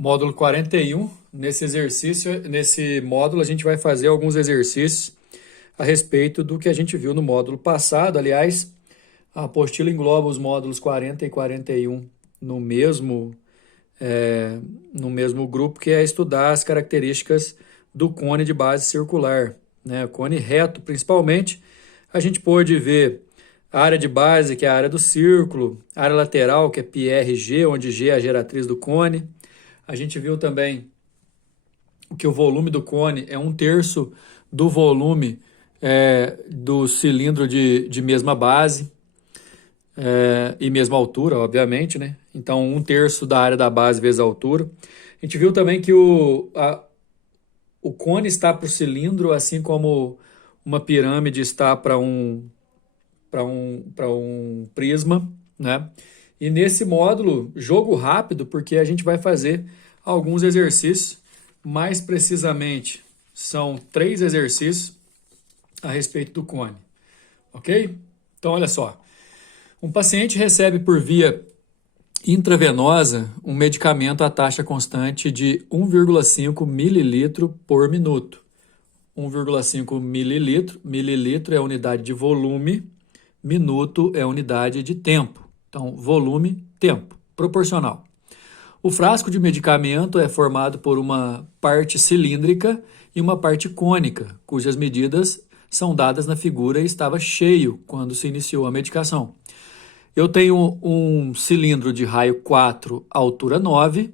Módulo 41. Nesse módulo, a gente vai fazer alguns exercícios a respeito do que a gente viu no módulo passado. Aliás, a apostila engloba os módulos 40 e 41 no mesmo grupo, que é estudar as características do cone de base circular, né? O cone reto, principalmente. A gente pôde ver a área de base, que é a área do círculo, a área lateral, que é PRG, onde G é a geratriz do cone. A gente viu também que o volume do cone é 1/3 do volume do cilindro de mesma base e mesma altura, obviamente, né? Então, 1/3 da área da base vezes a altura. A gente viu também que o cone está para o cilindro, assim como uma pirâmide está para um prisma, né? E nesse módulo, jogo rápido, porque a gente vai fazer alguns exercícios, mais precisamente são 3 exercícios a respeito do cone, ok? Então, olha só, um paciente recebe por via intravenosa um medicamento a taxa constante de 1,5 mililitro por minuto. 1,5 mililitro é a unidade de volume, minuto é a unidade de tempo. Então, volume, tempo, proporcional. O frasco de medicamento é formado por uma parte cilíndrica e uma parte cônica, cujas medidas são dadas na figura e estava cheio quando se iniciou a medicação. Eu tenho um cilindro de raio 4, altura 9,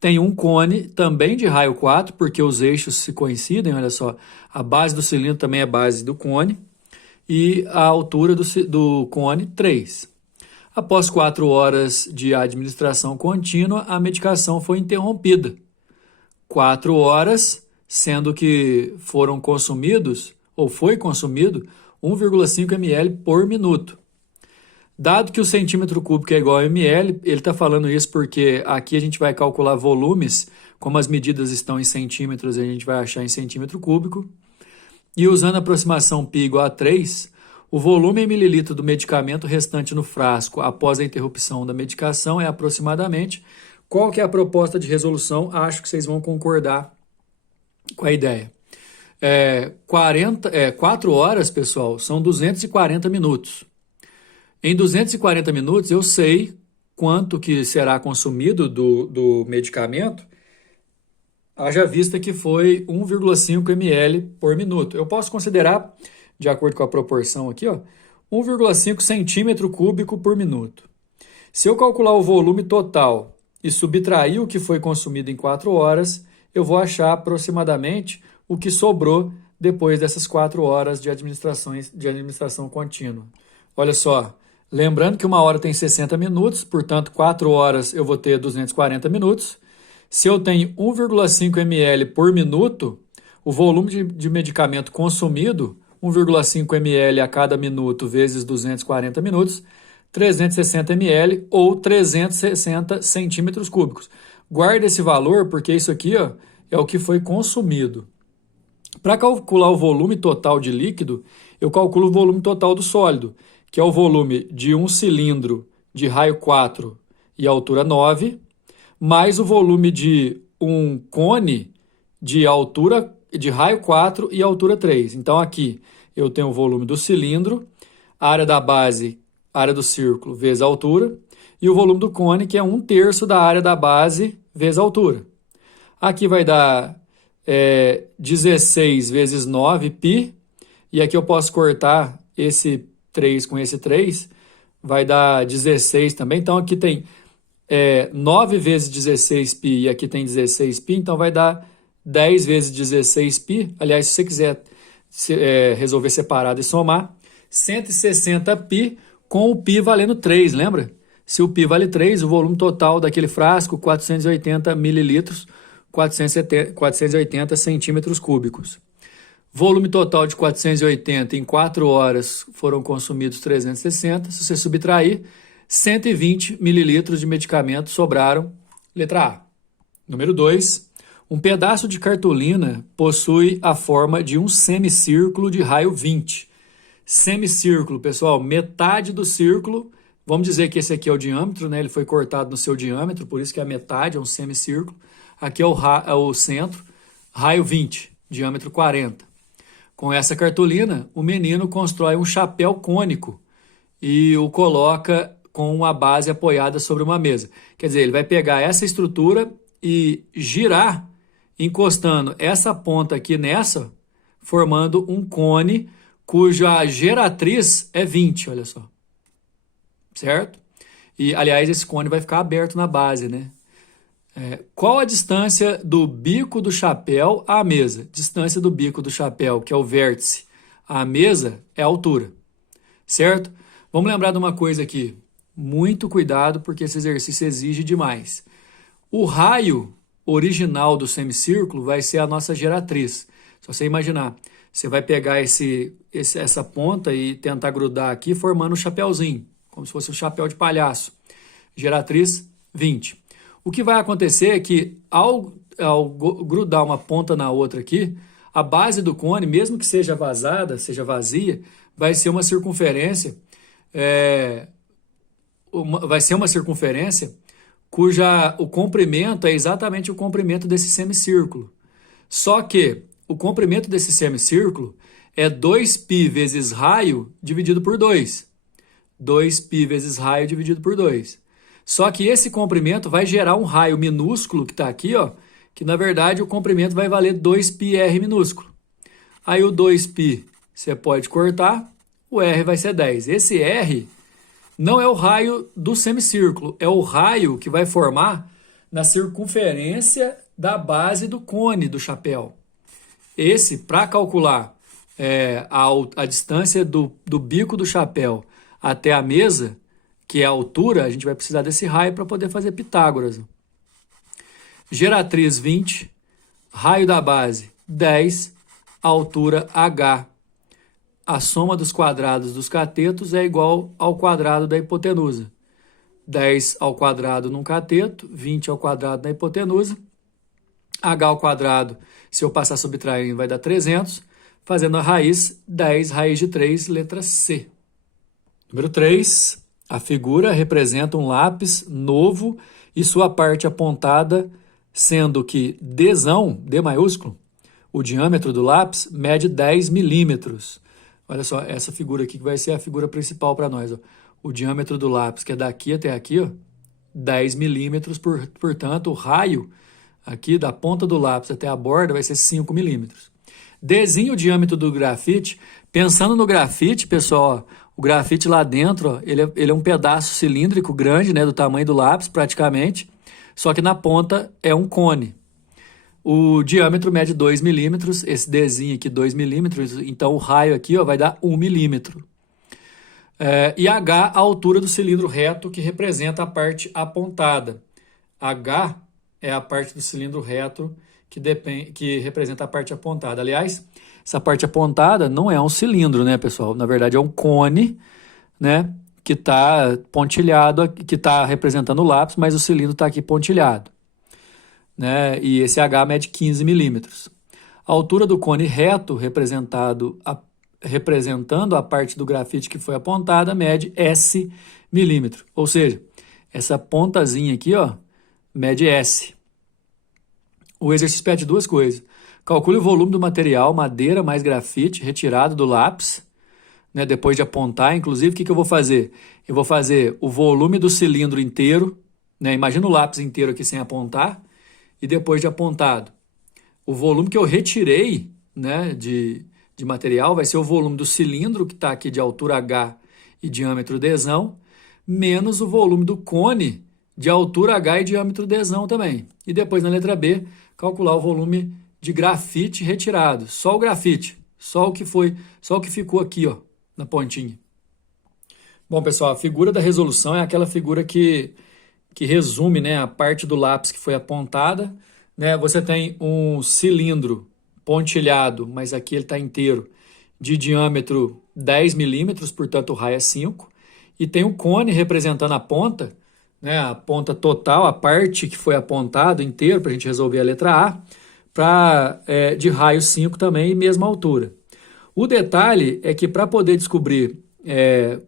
tenho um cone também de raio 4, porque os eixos se coincidem, olha só, a base do cilindro também é a base do cone, e a altura do cone 3. Após 4 horas de administração contínua, a medicação foi interrompida. 4 horas, sendo que foram consumidos, ou foi consumido, 1,5 ml por minuto. Dado que o centímetro cúbico é igual a ml, ele está falando isso porque aqui a gente vai calcular volumes, como as medidas estão em centímetros, a gente vai achar em centímetro cúbico. E usando a aproximação π igual a 3, o volume em mililitro do medicamento restante no frasco após a interrupção da medicação é aproximadamente. Qual que é a proposta de resolução? Acho que vocês vão concordar com a ideia. 4 horas, pessoal, são 240 minutos. Em 240 minutos, eu sei quanto que será consumido do medicamento, haja vista que foi 1,5 ml por minuto. Eu posso considerar, de acordo com a proporção aqui, 1,5 centímetro cúbico por minuto. Se eu calcular o volume total e subtrair o que foi consumido em 4 horas, eu vou achar aproximadamente o que sobrou depois dessas 4 horas de administração contínua. Olha só, lembrando que 1 hora tem 60 minutos, portanto, 4 horas eu vou ter 240 minutos. Se eu tenho 1,5 ml por minuto, o volume de medicamento consumido, 1,5 ml a cada minuto vezes 240 minutos, 360 ml ou 360 centímetros cúbicos. Guarda esse valor porque isso aqui é o que foi consumido. Para calcular o volume total de líquido, eu calculo o volume total do sólido, que é o volume de um cilindro de raio 4 e altura 9, mais o volume de um cone de raio 4 e altura 3. Então, aqui eu tenho o volume do cilindro, a área da base, área do círculo, vezes a altura, e o volume do cone, que é 1/3 da área da base, vezes a altura. Aqui vai dar 16 vezes 9 π, e aqui eu posso cortar esse 3 com esse 3, vai dar 16 também. Então, aqui tem 9 vezes 16 π e aqui tem 16 π, então vai dar 10 vezes 16 π. Aliás, se você quiser resolver separado e somar, 160 π com o π valendo 3, lembra? Se o π vale 3, o volume total daquele frasco, 480 mililitros, 480 centímetros cúbicos. Volume total de 480, em 4 horas foram consumidos 360. Se você subtrair, 120 mililitros de medicamento sobraram. Letra A. Número 2. Um pedaço de cartolina possui a forma de um semicírculo de raio 20. Semicírculo, pessoal, metade do círculo Vamos dizer que esse aqui é o diâmetro, né? Ele foi cortado no seu diâmetro, por isso que é a metade, é um semicírculo. Aqui é o centro, raio 20, diâmetro 40. Com essa cartolina, o menino constrói um chapéu cônico e o coloca com uma base apoiada sobre uma mesa. Quer dizer, ele vai pegar essa estrutura e girar, encostando essa ponta aqui nessa, formando um cone cuja geratriz é 20, olha só. Certo? E, aliás, esse cone vai ficar aberto na base, né? Qual a distância do bico do chapéu à mesa? Distância do bico do chapéu, que é o vértice, à mesa é a altura. Certo? Vamos lembrar de uma coisa aqui. Muito cuidado, porque esse exercício exige demais. O raio original do semicírculo vai ser a nossa geratriz. Só você imaginar, você vai pegar essa ponta e tentar grudar aqui, formando um chapéuzinho, como se fosse um chapéu de palhaço. Geratriz 20. O que vai acontecer é que, ao grudar uma ponta na outra aqui, a base do cone, mesmo que seja vazada, seja vazia, vai ser uma circunferência, cuja o comprimento é exatamente o comprimento desse semicírculo. Só que o comprimento desse semicírculo é 2π vezes raio dividido por 2. 2π vezes raio dividido por 2. Só que esse comprimento vai gerar um raio minúsculo que está aqui, ó, que na verdade o comprimento vai valer 2πr minúsculo. Aí o 2π você pode cortar, o r vai ser 10. Esse r não é o raio do semicírculo, é o raio que vai formar na circunferência da base do cone do chapéu. Esse, para calcular a distância do bico do chapéu até a mesa, que é a altura, a gente vai precisar desse raio para poder fazer Pitágoras. Geratriz 20, raio da base 10, altura h. A soma dos quadrados dos catetos é igual ao quadrado da hipotenusa. 10 ao quadrado num cateto, 20 ao quadrado na hipotenusa. H ao quadrado, se eu passar subtraindo, vai dar 300. Fazendo a raiz, 10 raiz de 3, letra C. Número 3. A figura representa um lápis novo e sua parte apontada, sendo que Dzão, D maiúsculo, o diâmetro do lápis, mede 10 milímetros. Olha só, essa figura aqui que vai ser a figura principal para nós. Ó. O diâmetro do lápis, que é daqui até aqui, ó, 10 milímetros, portanto, o raio aqui da ponta do lápis até a borda vai ser 5 milímetros. Desenhe o diâmetro do grafite. Pensando no grafite, pessoal, ó, o grafite lá dentro, ó, ele é um pedaço cilíndrico grande, né, do tamanho do lápis praticamente, só que na ponta é um cone. O diâmetro mede 2 milímetros, esse Dzinho aqui 2 milímetros, então o raio aqui ó, vai dar 1 milímetro. E H, a altura do cilindro reto, que representa a parte apontada. H é a parte do cilindro reto que representa a parte apontada. Aliás, essa parte apontada não é um cilindro, né, pessoal? Na verdade, é um cone, né, que está pontilhado, que está representando o lápis, mas o cilindro está aqui pontilhado. Né? E esse H mede 15 milímetros. A altura do cone reto, representando a parte do grafite que foi apontada, mede S milímetro. Ou seja, essa pontazinha aqui, ó, mede S. O exercício pede duas coisas. Calcule o volume do material, madeira mais grafite, retirado do lápis, né, depois de apontar. Inclusive, o que eu vou fazer? Eu vou fazer o volume do cilindro inteiro, né, imagina o lápis inteiro aqui sem apontar, e depois de apontado. O volume que eu retirei, né, de material vai ser o volume do cilindro, que está aqui de altura H e diâmetro Dzão, menos o volume do cone de altura H e diâmetro Dzão também. E depois, na letra B, calcular o volume de grafite retirado. Só o grafite, só o que ficou aqui, ó, na pontinha. Bom, pessoal, a figura da resolução é aquela figura que resume, né, a parte do lápis que foi apontada. Né? Você tem um cilindro pontilhado, mas aqui ele está inteiro, de diâmetro 10 milímetros, portanto o raio é 5. E tem o cone representando a ponta, né, a ponta total, a parte que foi apontado inteiro, para a gente resolver a letra A, de raio 5 também e mesma altura. O detalhe é que para poder descobrir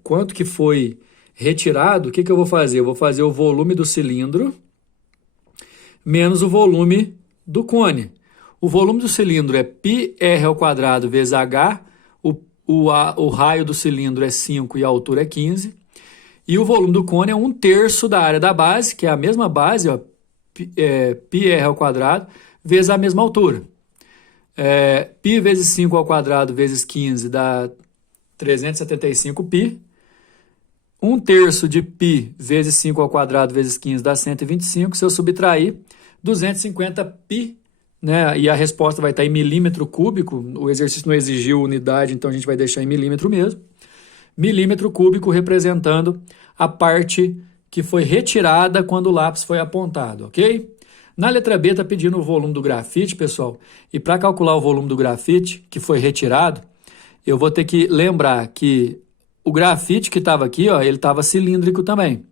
quanto que foi retirado, o que eu vou fazer? Eu vou fazer o volume do cilindro menos o volume do cone. O volume do cilindro é πr² vezes h, o raio do cilindro é 5 e a altura é 15. E o volume do cone é 1/3 da área da base, que é a mesma base, ó, πr² vezes a mesma altura. Π vezes 5² vezes 15 dá 375 π. 1/3 de π vezes 5² vezes 15 dá 125. Se eu subtrair, 250 π, né? E a resposta vai estar em milímetro cúbico. O exercício não exigiu unidade, então a gente vai deixar em milímetro mesmo. Milímetro cúbico representando a parte que foi retirada quando o lápis foi apontado, ok? Na letra B está pedindo o volume do grafite, pessoal. E para calcular o volume do grafite que foi retirado, eu vou ter que lembrar que o grafite que estava aqui, ó, ele estava cilíndrico também.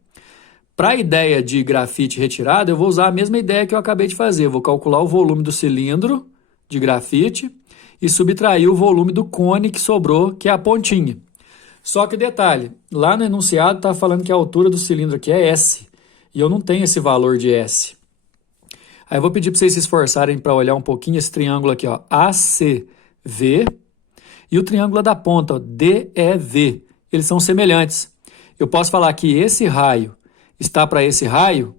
Para a ideia de grafite retirado, eu vou usar a mesma ideia que eu acabei de fazer. Eu vou calcular o volume do cilindro de grafite e subtrair o volume do cone que sobrou, que é a pontinha. Só que detalhe, lá no enunciado está falando que a altura do cilindro aqui é S, e eu não tenho esse valor de S. Aí eu vou pedir para vocês se esforçarem para olhar um pouquinho esse triângulo aqui, ó, ACV, e o triângulo da ponta, ó, DEV. Eles são semelhantes. Eu posso falar que esse raio está para esse raio,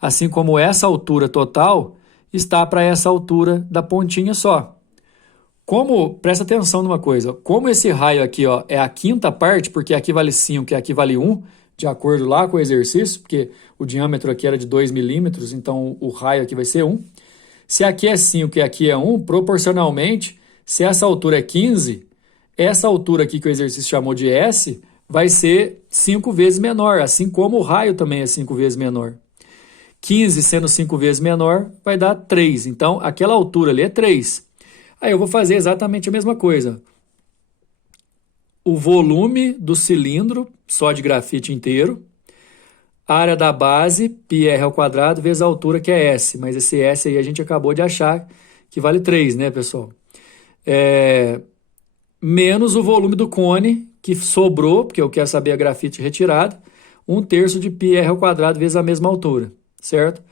assim como essa altura total está para essa altura da pontinha só. Presta atenção numa coisa, como esse raio aqui, ó, é a quinta parte, porque aqui vale 5 e aqui vale 1, de acordo lá com o exercício, porque o diâmetro aqui era de 2 milímetros, então o raio aqui vai ser 1. Se aqui é 5 e aqui é 1, proporcionalmente, se essa altura é 15, essa altura aqui que o exercício chamou de S vai ser 5 vezes menor, assim como o raio também é 5 vezes menor. 15 sendo 5 vezes menor vai dar 3, então aquela altura ali é 3. Aí eu vou fazer exatamente a mesma coisa. O volume do cilindro, só de grafite inteiro, a área da base, πr² vezes a altura, que é S. Mas esse S aí a gente acabou de achar que vale 3, né, pessoal? Menos o volume do cone, que sobrou, porque eu quero saber a grafite retirada, 1/3 de πr² vezes a mesma altura, certo?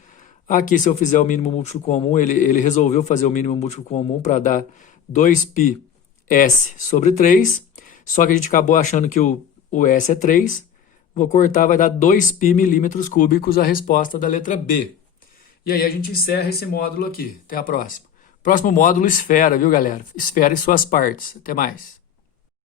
Aqui, se eu fizer o mínimo múltiplo comum, ele resolveu fazer o mínimo múltiplo comum para dar 2πs sobre 3, só que a gente acabou achando que o S é 3, vou cortar, vai dar 2π milímetros cúbicos, a resposta da letra B. E aí a gente encerra esse módulo aqui. Até a próxima. Próximo módulo, esfera, viu, galera? Esfera e suas partes. Até mais.